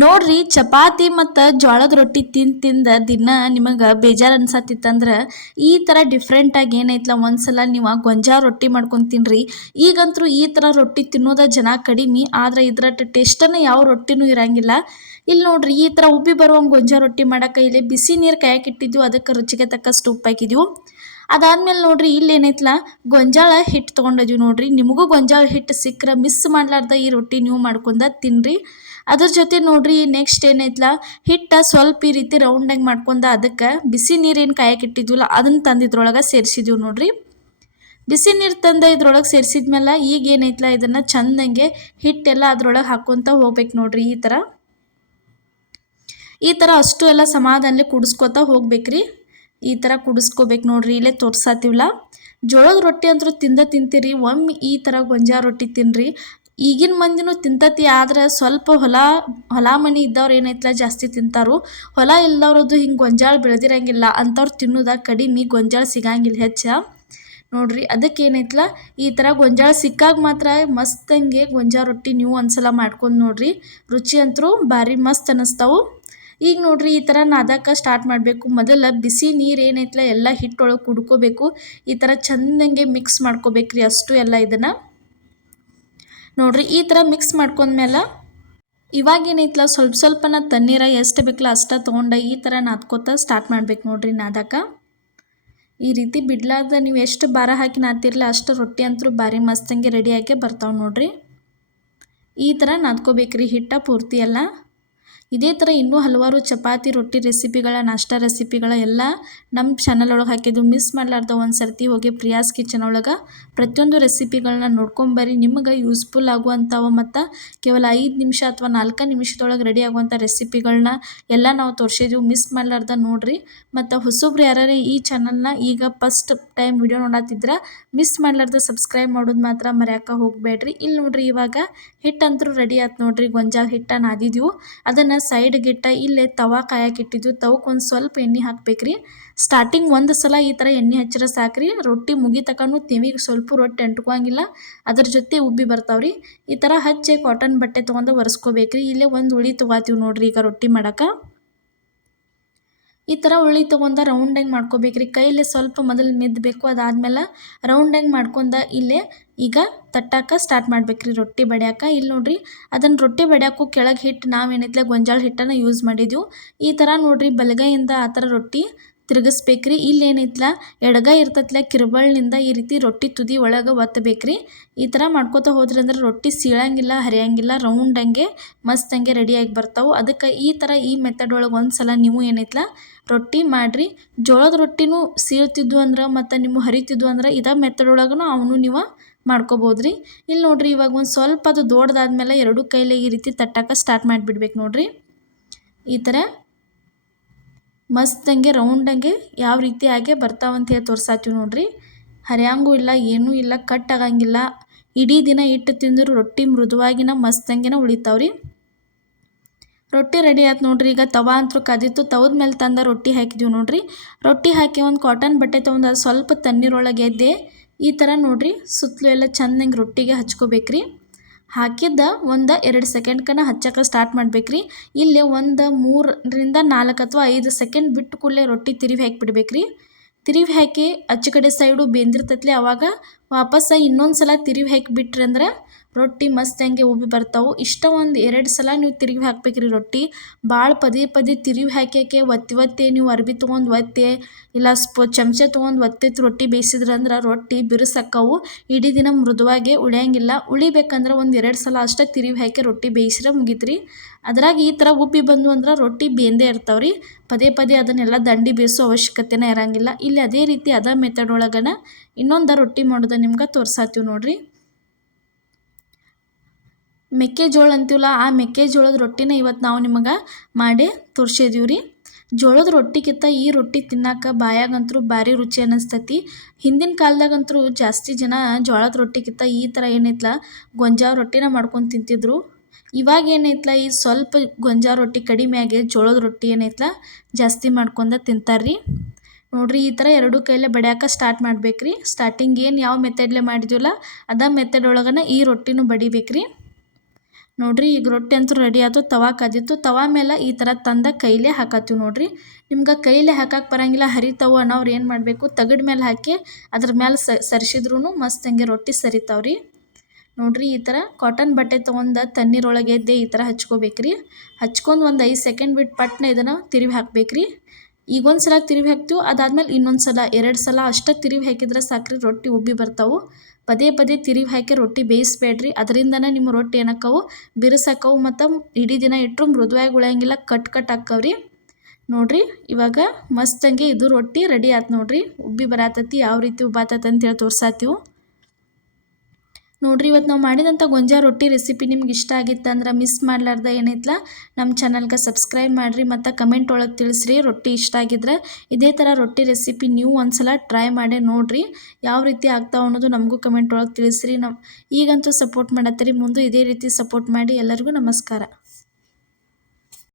ನೋಡ್ರಿ ಚಪಾತಿ ಮತ್ತು ಜೋಳದ ರೊಟ್ಟಿ ತಿಂದ ದಿನ ನಿಮಗೆ ಬೇಜಾರು ಅನ್ಸತ್ತಿತ್ತಂದ್ರೆ ಈ ಥರ ಡಿಫ್ರೆಂಟಾಗಿ ಏನೈತಲ್ಲ ಒಂದ್ಸಲ ನೀವು ಗೊಂಜಾಳ ರೊಟ್ಟಿ ಮಾಡ್ಕೊಂಡು ತಿನ್ರಿ. ಈಗಂತೂ ಈ ಥರ ರೊಟ್ಟಿ ತಿನ್ನೋದ ಜನ ಕಡಿಮೆ, ಆದ್ರೆ ಇದರ ಟೇಸ್ಟನ್ನು ಯಾವ ರೊಟ್ಟಿನೂ ಇರಂಗಿಲ್ಲ. ಇಲ್ಲಿ ನೋಡ್ರಿ ಈ ಥರ ಉಬ್ಬಿ ಬರುವಂಗೆ ಗೊಂಜಾಳ ರೊಟ್ಟಿ ಮಾಡೋಕೆ ಇಲ್ಲಿ ಬಿಸಿ ನೀರು ಕಾಯಕ್ಕಿಟ್ಟಿದ್ವು, ಅದಕ್ಕೆ ರುಚಿಗೆ ತಕ್ಕಷ್ಟು ಉಪ್ಪು ಹಾಕಿದ್ವು. ಅದಾದ್ಮೇಲೆ ನೋಡ್ರಿ ಇಲ್ಲಿ ಏನೈತಲ್ಲ ಗೊಂಜಾಳ ಹಿಟ್ಟು ತೊಗೊಂಡಿದ್ವಿ. ನೋಡ್ರಿ ನಿಮಗೂ ಗೊಂಜಾಳ ಹಿಟ್ಟು ಸಿಕ್ಕರೆ ಮಿಸ್ ಮಾಡ್ಲಾರ್ದ ಈ ರೊಟ್ಟಿ ನೀವು ಮಾಡ್ಕೊಂಡ ತಿನ್ರಿ. ಅದ್ರ ಜೊತೆ ನೋಡ್ರಿ ನೆಕ್ಸ್ಟ್ ಏನೈತಲ್ಲ ಹಿಟ್ಟು ಸ್ವಲ್ಪ ಈ ರೀತಿ ರೌಂಡಾಗಿ ಮಾಡ್ಕೊಂಡ ಅದಕ್ಕೆ ಬಿಸಿ ನೀರೇನು ಕಾಯಕ್ಕಿಟ್ಟಿದ್ವಲ್ಲ ಅದನ್ನು ತಂದು ಇದ್ರೊಳಗೆ ಸೇರಿಸಿದ್ವಿ. ನೋಡ್ರಿ ಬಿಸಿ ನೀರು ತಂದು ಇದ್ರೊಳಗೆ ಸೇರಿಸಿದ್ಮೇಲೆ ಈಗ ಏನೈತಲ್ಲ ಇದನ್ನು ಚಂದಂಗೆ ಹಿಟ್ಟೆಲ್ಲ ಅದ್ರೊಳಗೆ ಹಾಕ್ಕೊತ ಹೋಗ್ಬೇಕು. ನೋಡ್ರಿ ಈ ಥರ ಅಷ್ಟು ಎಲ್ಲ ಸಮಾಧಾನಲೆ ಕುಡಿಸ್ಕೊತ ಹೋಗ್ಬೇಕ್ರಿ. ಈ ಥರ ಕುಡಿಸ್ಕೋಬೇಕು. ನೋಡ್ರಿ ಇಲ್ಲೇ ತೋರ್ಸಾತೀವಲ್ಲ, ಜೋಳದ ರೊಟ್ಟಿ ಅಂತೂ ತಿಂತೀರಿ, ಒಮ್ಮೆ ಈ ಥರ ಗೊಂಜಾಳ ರೊಟ್ಟಿ ತಿನ್ನಿರಿ. ಈಗಿನ ಮಂದಿನೂ ತಿಂತತಿ, ಆದ್ರೆ ಸ್ವಲ್ಪ ಹೊಲ ಮನೆ ಇದ್ದವ್ರು ಏನೈತಲ್ಲ ಜಾಸ್ತಿ ತಿಂತಾರು. ಹೊಲ ಇಲ್ದವ್ರದ್ದು ಹಿಂಗೆ ಗೊಂಜಾಳ ಬೆಳೆದಿರಂಗಿಲ್ಲ ಅಂಥವ್ರು ತಿನ್ನೋದ ಕಡಿಮೆ, ಗೊಂಜಾಳ ಸಿಗಂಗಿಲ್ಲ ಹೆಚ್ಚ. ನೋಡ್ರಿ ಅದಕ್ಕೆ ಏನೈತಲ್ಲ ಈ ಥರ ಗೊಂಜಾಳ ಸಿಕ್ಕಾಗ ಮಾತ್ರ ಮಸ್ತಂಗೆ ಗೊಂಜಾಳ ರೊಟ್ಟಿ ನೀವು ಒಂದ್ಸಲ ಮಾಡ್ಕೊಂಡು ನೋಡ್ರಿ, ರುಚಿ ಅಂತೂ ಭಾರಿ ಮಸ್ತ್ ಅನ್ನಿಸ್ತಾವು. ಈಗ ನೋಡ್ರಿ ಈ ಥರ ನಾದಕ್ಕೆ ಸ್ಟಾರ್ಟ್ ಮಾಡಬೇಕು. ಮೊದಲ ಬಿಸಿ ನೀರು ಏನೈತಲ್ಲ ಎಲ್ಲ ಹಿಟ್ಟೊಳಗೆ ಕುಡ್ಕೋಬೇಕು. ಈ ಥರ ಚಂದಂಗೆ ಮಿಕ್ಸ್ ಮಾಡ್ಕೋಬೇಕ್ರಿ ಅಷ್ಟು ಎಲ್ಲ ಇದನ್ನು. ನೋಡ್ರಿ ಈ ಥರ ಮಿಕ್ಸ್ ಮಾಡ್ಕೊಂಡ್ಮೇಲೆ ಇವಾಗ ಏನೈತಲ್ಲ ಸ್ವಲ್ಪನ ತಣ್ಣೀರ ಎಷ್ಟು ಬೇಕಲ್ಲ ಅಷ್ಟ ತೊಗೊಂಡು ಈ ಥರ ನಾದ್ಕೋತ ಸ್ಟಾರ್ಟ್ ಮಾಡ್ಬೇಕು. ನೋಡ್ರಿ ನಾದಕ್ಕೆ ಈ ರೀತಿ ಬಿಡ್ಲಾರ್ದ ನೀವು ಎಷ್ಟು ಭಾರ ಹಾಕಿ ನಾದ್ತಿರಲ್ಲ ಅಷ್ಟು ರೊಟ್ಟಿ ಅಂತೂ ಭಾರಿ ಮಸ್ತಂಗೆ ರೆಡಿಯಾಗಿ ಬರ್ತಾವೆ. ನೋಡ್ರಿ ಈ ಥರ ನಾದ್ಕೋಬೇಕ್ರಿ ಹಿಟ್ಟ ಪೂರ್ತಿ ಎಲ್ಲ. ಇದೇ ಥರ ಇನ್ನೂ ಹಲವಾರು ಚಪಾತಿ ರೊಟ್ಟಿ ರೆಸಿಪಿಗಳ ನಾಷ್ಟಾ ರೆಸಿಪಿಗಳ ಎಲ್ಲ ನಮ್ಮ ಚಾನಲ್ ಒಳಗೆ ಹಾಕಿದ್ದು, ಮಿಸ್ ಮಾಡಲಾರ್ದ ಒಂದು ಸರ್ತಿ ಹೋಗಿ ಪ್ರಿಯಾಸ್ ಕಿಚನ್ ಒಳಗೆ ಪ್ರತಿಯೊಂದು ರೆಸಿಪಿಗಳನ್ನ ನೋಡ್ಕೊಂಬರ್ರಿ. ನಿಮಗೆ ಯೂಸ್ಫುಲ್ ಆಗುವಂಥವು ಮತ್ತು ಕೇವಲ 5 ನಿಮಿಷ ಅಥವಾ 4 ನಿಮಿಷದೊಳಗೆ ರೆಡಿ ಆಗುವಂಥ ರೆಸಿಪಿಗಳನ್ನ ಎಲ್ಲ ನಾವು ತೋರಿಸಿದ್ವಿ. ಮಿಸ್ ಮಾಡಲಾರ್ದ ನೋಡಿರಿ. ಮತ್ತು ಹೊಸಬ್ರು ಯಾರೇ ಈ ಚಾನಲ್ನ ಈಗ ಫಸ್ಟ್ ಟೈಮ್ ವಿಡಿಯೋ ನೋಡತ್ತಿದ್ರೆ ಮಿಸ್ ಮಾಡಲಾರ್ದ ಸಬ್ಸ್ಕ್ರೈಬ್ ಮಾಡೋದು ಮಾತ್ರ ಮರ್ಯಾಕೆ ಹೋಗಬೇಡ್ರಿ. ಇಲ್ಲಿ ನೋಡ್ರಿ ಇವಾಗ ಹಿಟ್ಟಂತೂ ರೆಡಿ ಆಯ್ತು. ನೋಡ್ರಿ ಗೊಂಜಾಳ ಹಿಟ್ಟ ನಾದಿದ್ವು, ಅದನ್ನು ಸೈಡ್ಗಿಟ್ಟ ಇಲ್ಲೇ ತವಾ ಕಾಯಕ್ಕಿಟ್ಟಿದ್ವು. ತವಕ್ಕೆ ಒಂದು ಸ್ವಲ್ಪ ಎಣ್ಣೆ ಹಾಕ್ಬೇಕ್ರಿ. ಸ್ಟಾರ್ಟಿಂಗ್ ಒಂದು ಸಲ ಈ ಥರ ಎಣ್ಣೆ ಹಚ್ಚಿರ ಸಾಕ್ರಿ, ರೊಟ್ಟಿ ಮುಗಿತಕ್ಕೂ ತೆವಿಗೆ ಸ್ವಲ್ಪ ರೊಟ್ಟಿ ಅಂಟ್ಕೋಂಗಿಲ್ಲ, ಅದ್ರ ಜೊತೆ ಉಬ್ಬಿ ಬರ್ತಾವ್ರಿ. ಈ ಥರ ಹಚ್ಚಿ ಕಾಟನ್ ಬಟ್ಟೆ ತೊಗೊಂಡು ಒರೆಸ್ಕೋಬೇಕ್ರಿ. ಇಲ್ಲೇ ಒಂದು ಉಳಿ ತೊಗೋತೀವಿ ನೋಡ್ರಿ ಈಗ ರೊಟ್ಟಿ ಮಾಡೋಕೆ. ಈ ಥರ ಉಳ್ಳಿ ತೊಗೊಂಡು ರೌಂಡಾಗಿ ಮಾಡ್ಕೋಬೇಕ್ರಿ. ಕೈಲೇ ಸ್ವಲ್ಪ ಮೊದಲು ಮಿದ್ದಬೇಕು, ಅದಾದ್ಮೇಲೆ ರೌಂಡಾಗಿ ಮಾಡ್ಕೊಂಡು ಇಲ್ಲೇ ಈಗ ತಟ್ಟಾಕ ಸ್ಟಾರ್ಟ್ ಮಾಡ್ಬೇಕ್ರಿ ರೊಟ್ಟಿ ಬಡಿಯಾಕ. ಇಲ್ಲಿ ನೋಡ್ರಿ ಅದನ್ನು ರೊಟ್ಟಿ ಬಡಿಯಾಕು ಕೆಳಗೆ ಹಿಟ್ಟು ನಾವೇನೈತಲೆ ಗೊಂಜಾಳ ಹಿಟ್ಟನ್ನು ಯೂಸ್ ಮಾಡಿದ್ವು. ಈ ಥರ ನೋಡ್ರಿ ಬಲಗೈಯಿಂದ ಆ ಥರ ರೊಟ್ಟಿ ತಿರುಗಿಸ್ಬೇಕ್ರಿ. ಇಲ್ಲಿ ಏನೈತಲ್ಲ ಎಡಗೈ ಇರ್ತೈತಲ್ಲ ಕಿರ್ಬಳ್ಳಿನಿಂದ ಈ ರೀತಿ ರೊಟ್ಟಿ ತುದಿ ಒಳಗೆ ಒತ್ತಬೇಕ್ರಿ. ಈ ಥರ ಮಾಡ್ಕೋತ ಹೋದ್ರಿ ಅಂದ್ರೆ ರೊಟ್ಟಿ ಸೀಳಂಗಿಲ್ಲ, ಹರಿಯಂಗಿಲ್ಲ, ರೌಂಡಂಗೆ ಮಸ್ತಂಗೆ ರೆಡಿಯಾಗಿ ಬರ್ತಾವೆ. ಅದಕ್ಕೆ ಈ ಥರ ಈ ಮೆಥಡ್ ಒಳಗೆ ಒಂದು ಸಲ ನೀವು ಏನೈತಲ್ಲ ರೊಟ್ಟಿ ಮಾಡಿರಿ. ಜೋಳದ ರೊಟ್ಟಿನೂ ಸೀಳ್ತಿದ್ವು ಅಂದ್ರೆ ಮತ್ತು ನೀವು ಹರಿತಿದ್ವು ಅಂದ್ರೆ ಇದೇ ಮೆಥಡ್ ಒಳಗೂ ಅವನು ನೀವು ಮಾಡ್ಕೋಬೋದ್ರಿ. ಇಲ್ಲಿ ನೋಡ್ರಿ ಇವಾಗ ಒಂದು ಸ್ವಲ್ಪ ಅದು ದೊಡ್ಡದಾದ್ಮೇಲೆ ಎರಡು ಕೈಲೇ ಈ ರೀತಿ ತಟ್ಟಾಕ ಸ್ಟಾರ್ಟ್ ಮಾಡಿಬಿಡ್ಬೇಕು. ನೋಡ್ರಿ ಈ ಥರ ಮಸ್ತಂಗೆ ರೌಂಡಂಗೆ ಯಾವ ರೀತಿ ಆಗಿ ಬರ್ತಾವಂತ ಹೇಳಿ ತೋರ್ಸಾತೀವಿ. ನೋಡ್ರಿ ಹರಿಯಾಂಗೂ ಇಲ್ಲ, ಏನೂ ಇಲ್ಲ, ಕಟ್ ಆಗಂಗಿಲ್ಲ. ಇಡೀ ದಿನ ಇಟ್ಟು ತಿಂದರೂ ರೊಟ್ಟಿ ಮೃದುವಾಗಿನ ಮಸ್ತಂಗೆನ ಉಳಿತಾವ್ರಿ. ರೊಟ್ಟಿ ರೆಡಿ ಆಯ್ತು ನೋಡ್ರಿ. ಈಗ ತವಾ ಅಂತೂ ಕದಿತ್ತು, ತವದ ಮೇಲೆ ತಂದ ರೊಟ್ಟಿ ಹಾಕಿದ್ವಿ. ನೋಡ್ರಿ ರೊಟ್ಟಿ ಹಾಕಿ ಒಂದು ಕಾಟನ್ ಬಟ್ಟೆ ತೊಗೊಂಡು ಅದು ಸ್ವಲ್ಪ ತಣ್ಣೀರೊಳಗೆ ಎದ್ದೆ ಈ ಥರ ನೋಡ್ರಿ ಸುತ್ತಲೂ ಎಲ್ಲ ಚಂದಂಗೆ ರೊಟ್ಟಿಗೆ ಹಚ್ಕೋಬೇಕ್ರಿ. ಹಾಕಿದ್ದ 1-2 ಸೆಕೆಂಡ್ಕನ ಹಚ್ಚಕ್ಕೆ ಸ್ಟಾರ್ಟ್ ಮಾಡ್ಬೇಕ್ರಿ. ಇಲ್ಲಿ 3-4 ಅಥವಾ 5 ಸೆಕೆಂಡ್ ಬಿಟ್ಟು ಕೂಡಲೇ ರೊಟ್ಟಿ ತಿರುವಿ ಹಾಕಿಬಿಡ್ಬೇಕ್ರಿ. ತಿರುವಿ ಹಾಕಿ ಅಚ್ಚ ಕಡೆ ಸೈಡು ಬೆಂದಿರ್ತೈತ್ಲಿ, ಆವಾಗ ವಾಪಸ್ಸು ಇನ್ನೊಂದು ಸಲ ತಿರುವಿ ಹಾಕಿ ಬಿಟ್ರಿ ಅಂದ್ರೆ ರೊಟ್ಟಿ ಮಸ್ತಂಗೆ ಉಬ್ಬಿ ಬರ್ತಾವೆ. ಇಷ್ಟ 1-2 ಸಲ ನೀವು ತಿರುವಿ ಹಾಕ್ಬೇಕ್ರಿ ರೊಟ್ಟಿ. ಭಾಳ ಪದೇ ತಿರುವಿ ಹಾಕಿ ಒತ್ತಿ ನೀವು ಅರ್ಬಿ ತೊಗೊಂಡು ಒತ್ತಿ ಇಲ್ಲ ಚಮಚ ತೊಗೊಂಡು ಒತ್ತಿತ್ತು ರೊಟ್ಟಿ ಬೇಯಿಸಿದ್ರೆ ಅಂದ್ರೆ ರೊಟ್ಟಿ ಬಿರುಸಕ್ಕವು, ಇಡೀ ದಿನ ಮೃದುವಾಗಿ ಉಳಿಯಂಗಿಲ್ಲ. ಉಳಿಬೇಕಂದ್ರೆ 1-2 ಸಲ ಅಷ್ಟೇ ತಿರುವಿ ಹಾಕಿ ರೊಟ್ಟಿ ಬೇಯಿಸಿದ್ರೆ ಮುಗೀತ್ರಿ. ಅದ್ರಾಗ ಈ ಥರ ಉಬ್ಬಿ ಬಂದು ಅಂದ್ರೆ ರೊಟ್ಟಿ ಬೇಂದೇ ಇರ್ತಾವ್ರಿ. ಪದೇ ಅದನ್ನೆಲ್ಲ ದಂಡಿ ಬೇಯಿಸೋ ಅವಶ್ಯಕತೆನೇ ಇರಂಗಿಲ್ಲ. ಇಲ್ಲಿ ಅದೇ ರೀತಿ ಅದ ಮೆಥಡ್ ಒಳಗನ ಇನ್ನೊಂದು ರೊಟ್ಟಿ ಮಾಡೋದು ನಿಮ್ಗೆ ತೋರ್ಸಾತೀವಿ. ನೋಡ್ರಿ ಮೆಕ್ಕೆಜೋಳ ಅಂತೀವಲ್ಲ, ಆ ಮೆಕ್ಕೆಜೋಳದ ರೊಟ್ಟಿನ ಇವತ್ತು ನಾವು ನಿಮಗೆ ಮಾಡಿ ತೋರಿಸಿದೀವಿ ರೀ. ಜೋಳದ ರೊಟ್ಟಿಗಿಂತ ಈ ರೊಟ್ಟಿ ತಿನ್ನಕ್ಕೆ ಬಾಯಾಗಂತೂ ಭಾರಿ ರುಚಿ ಅನ್ನಿಸ್ತೈತಿ. ಹಿಂದಿನ ಕಾಲದಾಗಂತೂ ಜಾಸ್ತಿ ಜನ ಜೋಳದ ರೊಟ್ಟಿಗಿಂತ ಈ ಥರ ಏನೈತಲ್ಲ ಗೊಂಜಾಳ ರೊಟ್ಟಿನ ಮಾಡ್ಕೊಂಡು ತಿಂತಿದ್ರು. ಇವಾಗ ಏನೈತಲ್ಲ ಈ ಸ್ವಲ್ಪ ಗೊಂಜಾಳ ರೊಟ್ಟಿ ಕಡಿಮೆ ಆಗಿ ಜೋಳದ ರೊಟ್ಟಿ ಏನೈತಲ್ಲ ಜಾಸ್ತಿ ಮಾಡ್ಕೊಂಡು ತಿಂತಾರ್ರಿ. ನೋಡ್ರಿ ಈ ಥರ ಎರಡು ಕೈಲೇ ಬಡಿಯಾಕ ಸ್ಟಾರ್ಟ್ ಮಾಡ್ಬೇಕ್ರಿ. ಸ್ಟಾರ್ಟಿಂಗ್ ಏನು ಯಾವ ಮೆಥಡ್ಲೆ ಮಾಡಿದ್ವಲ್ಲ ಅದ ಮೆಥಡ್ ಒಳಗನ ಈ ರೊಟ್ಟಿನೂ ಬಡಿಬೇಕ್ರಿ. ನೋಡಿರಿ ಈಗ ರೊಟ್ಟಿ ಅಂತೂ ರೆಡಿ ಆಯ್ತು. ತವಾ ಕಾದಿತ್ತು. ತವಾ ಮೇಲೆ ಈ ಥರ ತಂದ ಕೈಲೇ ಹಾಕತ್ತೀವಿ ನೋಡಿರಿ. ನಿಮ್ಗೆ ಕೈಲೇ ಹಾಕಕ್ಕೆ ಬರೋಂಗಿಲ್ಲ ಹರಿತಾವು ಅನ್ನೋರು ಏನು ಮಾಡಬೇಕು, ತಗಡ್ ಮೇಲೆ ಹಾಕಿ ಅದ್ರ ಮೇಲೆ ಸರಿಸಿದ್ರೂ ಮಸ್ತ್ ಹಂಗೆ ರೊಟ್ಟಿ ಸರಿತಾವ್ರಿ. ನೋಡಿರಿ ಈ ಥರ ಕಾಟನ್ ಬಟ್ಟೆ ತೊಗೊಂಡು ತಣ್ಣೀರೊಳಗೆ ಎದ್ದೆ ಈ ಥರ ಹಚ್ಕೋಬೇಕ್ರಿ. ಹಚ್ಕೊಂಡು ಒಂದು 5 ಸೆಕೆಂಡ್ ಬಿಟ್ಟು ಪಟ್ನೆ ಇದನ್ನು ತಿರುವಿ ಹಾಕ್ಬೇಕ್ರಿ. ಈಗ ಒಂದು ಸಲ ತಿರುವಿ ಹಾಕ್ತೀವಿ, ಅದಾದ್ಮೇಲೆ ಇನ್ನೊಂದು ಸಲ 2 ಸಲ ಅಷ್ಟೇ ತಿರುವಿ ಹಾಕಿದ್ರೆ ಸಾಕ್ರಿ, ರೊಟ್ಟಿ ಉಬ್ಬಿ ಬರ್ತಾವೆ. ಪದೇ ಪದೇ ತಿರುವಿ ಹಾಕಿ ರೊಟ್ಟಿ ಬೇಯಿಸ್ಬೇಡ್ರಿ. ಅದರಿಂದನೇ ನಿಮ್ಮ ರೊಟ್ಟಿ ಏನಕ್ಕವು ಬಿರುಸಾಕವು ಮತ್ತು ಇಡೀ ದಿನ ಇಟ್ಟರು ಮೃದುವಾಗಿ ಉಳಿಯಂಗಿಲ್ಲ, ಕಟ್ ಹಾಕವ್ರಿ. ನೋಡಿರಿ ಇವಾಗ ಮಸ್ತಂಗೆ ಇದು ರೊಟ್ಟಿ ರೆಡಿ ಆಯ್ತು ನೋಡಿರಿ. ಉಬ್ಬಿ ಬರತೈತಿ, ಯಾವ ರೀತಿ ಉಬ್ಬಾತೈತಿ ಅಂತೇಳಿ ತೋರ್ಸಾತೀವಿ ನೋಡಿರಿ. ಇವತ್ತು ನಾವು ಮಾಡಿದಂಥ ಗೊಂಜಾಳ ರೊಟ್ಟಿ ರೆಸಿಪಿ ನಿಮ್ಗೆ ಇಷ್ಟ ಆಗಿತ್ತಂದ್ರೆ ಮಿಸ್ ಮಾಡಲಾರ್ದ ಏನೈತಲ್ಲ ನಮ್ಮ ಚಾನಲ್ಗೆ ಸಬ್ಸ್ಕ್ರೈಬ್ ಮಾಡಿರಿ ಮತ್ತು ಕಮೆಂಟ್ ಒಳಗೆ ತಿಳಿಸ್ರಿ ರೊಟ್ಟಿ ಇಷ್ಟ ಆಗಿದ್ರೆ. ಇದೇ ಥರ ರೊಟ್ಟಿ ರೆಸಿಪಿ ನೀವು ಒಂದ್ಸಲ ಟ್ರೈ ಮಾಡಿ ನೋಡಿರಿ, ಯಾವ ರೀತಿ ಆಗ್ತಾವೆ ಅನ್ನೋದು ನಮಗೂ ಕಮೆಂಟ್ ಒಳಗೆ ತಿಳಿಸ್ರಿ. ಈಗಂತೂ ಸಪೋರ್ಟ್ ಮಾಡತ್ತೀರಿ, ಮುಂದೆ ಇದೇ ರೀತಿ ಸಪೋರ್ಟ್ ಮಾಡಿ. ಎಲ್ಲರಿಗೂ ನಮಸ್ಕಾರ.